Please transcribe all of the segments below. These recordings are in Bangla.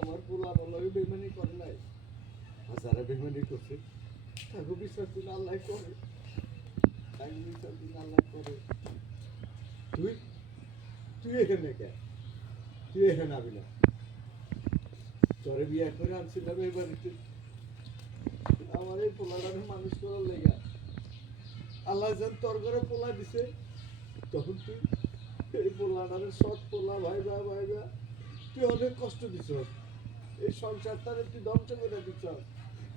আমার পোলা বলার বেমানি করে নাই, যারা বেমানি করছে তাকে বিশ্বাস দিন আল্লাহ করে, তাকে বিশ্বাস দিন আল্লাহ করে। তুই তুই এখানে কে? তুই এখানে আবি না? তোরে বিয়ে করে আনছিলাম এই বাড়িতে, আমার এই পোলাটাকে মানুষ করার লেগা। আল্লাহ যখন তোর ঘরে পোলা দিছে, তখন তুই এই পোলাটারে সৎ পোলা ভাইবা ভাইবা তুই অনেক কষ্ট দিছ, এই সংসারটারে তুই ধ্বংস করে দিছ।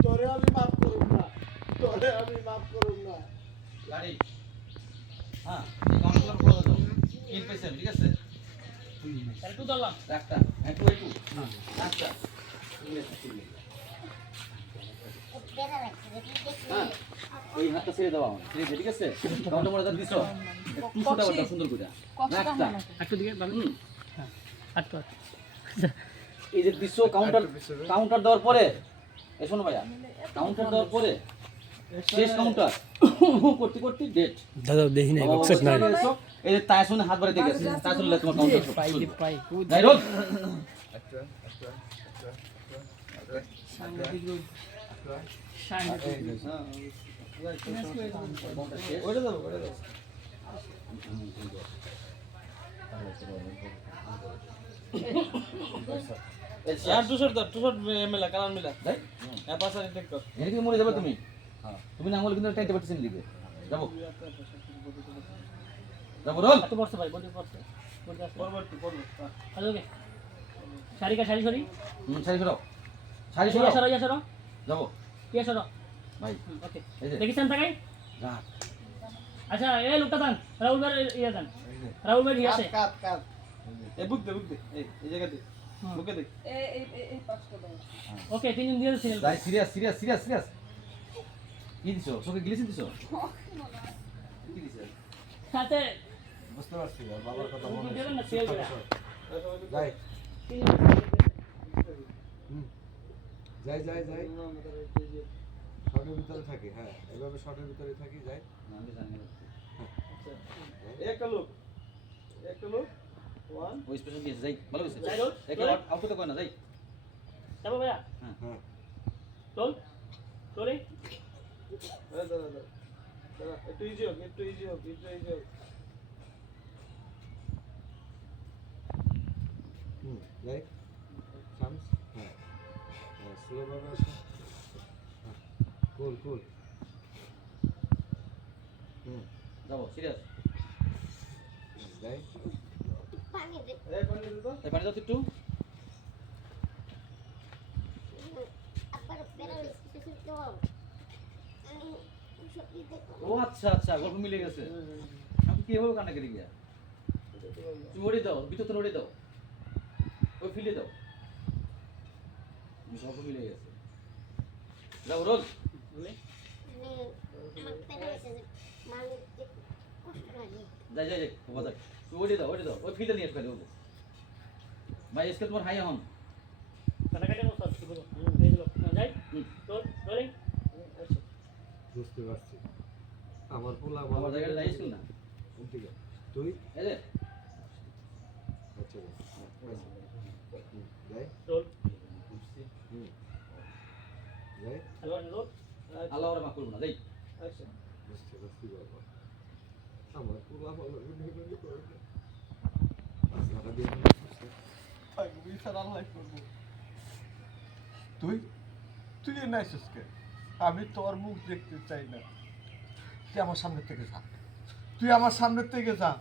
তোরে আমি মাফ করব না, তোরে আমি মাফ করব না। গাড়ি হ্যাঁ এই কাউন্টার করে দাও ইন পেছে ঠিক আছে একটু ধরলাম একটা একটু আচ্ছা হ্যাঁ ওই হাতটা ছেড়ে দাও আমার ছেড়ে দে ঠিক আছে কাউন্টার মরে দিছো একটু ছোটা বড় সুন্দর করে একটা একটু দিকে হ্যাঁ আটটো এই যে দিছো কাউন্টার দেওয়ার পরে এই শোনো ভাইয়া কাউন্টার দেওয়ার পরে শেষ কাউন্টার করতে করতে ডেট দাদা দেখি নাই বক্সেট নাই এই যে তাই শুনে হাত বাড়াতে গেছে তাই শুনলে তোমার কাউন্টার পাই পাই যাই রোল ওইটা দাও यार टू-शर्ट मिला कलर मिला তাই यहाँ पास आने टेक कर এদিকে মরে যাবে তুমি তুমি না বলে কিন্তু টাইতে পারতেছ এদিকে যাবো যাবো রোল এত বর্ষ ভাই বডি বর্ষ বডি আছে फॉरवर्ड হ্যালো ওকে শাড়ি কা শাড়ি সরি শাড়ি সরাও শাড়ি ইয়া সরাও সরো ইয়া সরো যাবো ইয়া সরো ভাই ওকে এই যে দেখিছেন তাকাই যা আচ্ছা এই লোকটা দান রাহুল ভাই ইয়া দান রাহুল ভাই আছে काट ए बुक दे ए जगह दे बुक दे ए पाँच का ওকে তিন দিন দিয়ে সিরিয়াল যাই সিরিয়াস কি দিছো তোকে গিলিছি দিছো কি দিছো সাথে বুঝতে পারছি, আর বাবার কথা মনে দেবেন হচ্ছে। না সিরিয়াল করে যাই যাই যাই যাই শর্টের ভিতরে থাকি, হ্যাঁ এভাবে শর্টের ভিতরে থাকি, যাই আমি জানি না एक का लुक वन ওই স্পেশাল গিয়েছে যাই ভালো হইছে যাই রোল একে আউট তো কই না যাই যাবো ভাইয়া হ্যাঁ রোল রোলিং दादा একটু ইজি হোক যাই শামস, হ্যাঁ স্লো ভাবে আসো, কুল যাবো সিরিয়াস যাই ए पानी दे दो এই পানি দাও তো একটু ও আচ্ছা গল্প মিলে গেছে আমি কি হলো কান্না করে গিয়া তুমি ওড়ে দাও ভিতর তো ওড়ে দাও ওই ফিলে দাও গল্প মিলে গেছে যাও রোল যাই বাবা যাই তুই ওড়ে দাও ওই ফিলে নিয়ে ফেলে ওকে ভাই আজকে তোমার হাই এখন কাটা কাটা মত কি বলো এই লোক যাই রোল রোলিং বুঝতে পারছি। আমার পোলা আমার জায়গাটা যাইস না ঠিক আছে, তুই এই যে আচ্ছা যাই রোল যাই হ্যালো রোল আল্লাহ ওরা মাফ করবো না যাই एक्शन বুঝতে পারছি বাবা, আমার পোলা বলার বেমানি করে না, যারা বেমানি করছে তাকে বিচার আল্লাহ করবো। তুই এ নাইছিস কে? আমি তোর মুখ দেখতে চাই না, তুই আমার সামনে থেকে যা,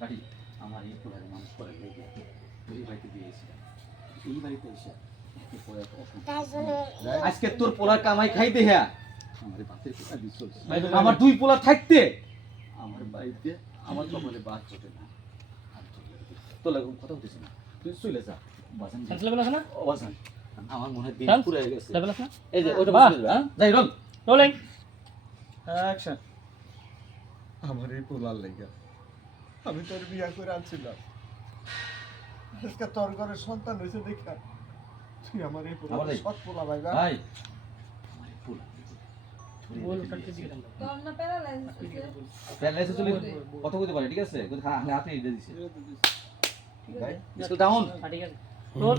কাটি আমার এই পুরানো মানুষ করে লেগে এই বাড়িতে দিয়েছিলাম এই বাড়িতে এসে আজকে তোর পোলার কামাই খাইতে হ্যাঁ আমার বাতের কথা দিছ আমার দুই পোলা থাকতে আমার বাড়িতে আমার কপালে বাদ চটে না তোর লাগু কথা হতেছে না তুই চলে যা বাজান সেন্স লেভেল আছে না ও বাজান আমার মনে হয় দিন Sense? পুরো হয়ে গেছে লেভেল আছে না এই যে ওটা বাহ। বুঝতে হ্যাঁ যাই রোল রোলিং एक्शन আমার এই পোলার লেগে আমি তোর বিয়া করে আনছিলাম, আজকে তোর ঘরে সন্তান হয়েছে দেখা তুই আমার এই পোলা আমার এই- সৎ পোলা ভাই বা ভাই আমার এই পোলা বল কাটতে দিকে দাও প্যারালাইসিস চলে কত কইতে পারে ঠিক আছে হাতে দিয়ে দিছে যাই স্কেল ডাউন ঠিক আছে রোল